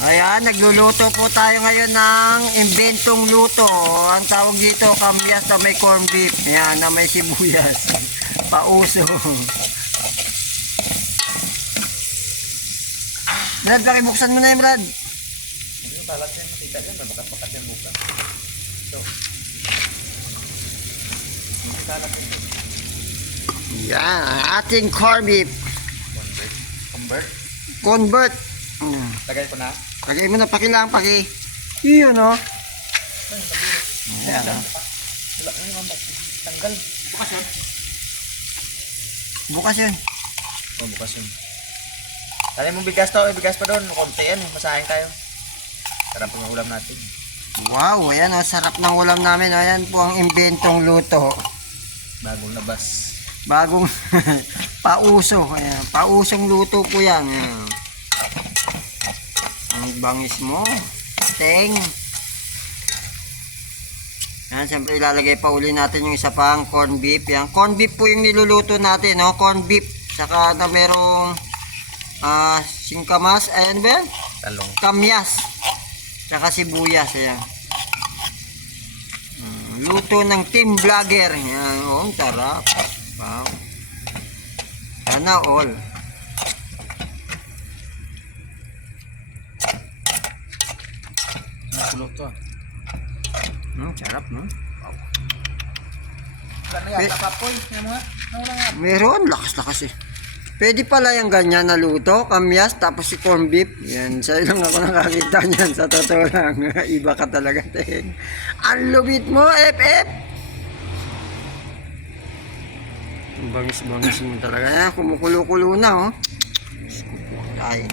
Ayan, nagluluto po tayo ngayon ng imbentong luto. Ang tawag dito, kamyas na may corned beef. Ayan, na may sibuyas. Pauso. Brad, pakibuksan mo na yun, Brad. Ano balat yan? Makita yan. Bakat-bakat yan buka. So. Balat yan. Yan, ang ating corned beef. Convert. Convert. Tagay ko na. Lagay mo na pakilang paki. Iyon, no? Ayan. Wala na yung tanggal. Bukas yun. Bukas yun. Oh, bukas yun. Tali mo bigas to. Bigas pa doon. Konti yan. Masahin tayo. Sarap ang ulam natin. Wow, ayan o, sarap ng ulam namin. Ayan po ang imbentong luto. Bagong labas. Bagong pauso. Ayan, pausong luto po yan. Ayan. Ang bangis mo. Teng. Ayan, siyempre ilalagay pa uli natin yung isa pang corned beef. Ayan, corned beef po yung niluluto natin. No? Corned beef. Saka na merong singkamas. Ayan ba? Talong. Kamyas. Saka sibuyas. Ayan. Luto ng team vlogger. Ayan, oh, sarap. Wow. Sana all. Nakulot to. Sarap, no? Wala na yata kapoy. Yan mga. Nawala nga. Meron, lakas-lakas eh. Pwede pala yung ganyan na luto, kamyas, tapos si corned beef. Yan, sa'yo lang ako nakakita niyan, sa totoo lang. Iba ka talaga, Teng. Ang lubit mo, FF! Bangis-bangis mo talaga. Yan, kumukulo-kulo na, oh. Ay.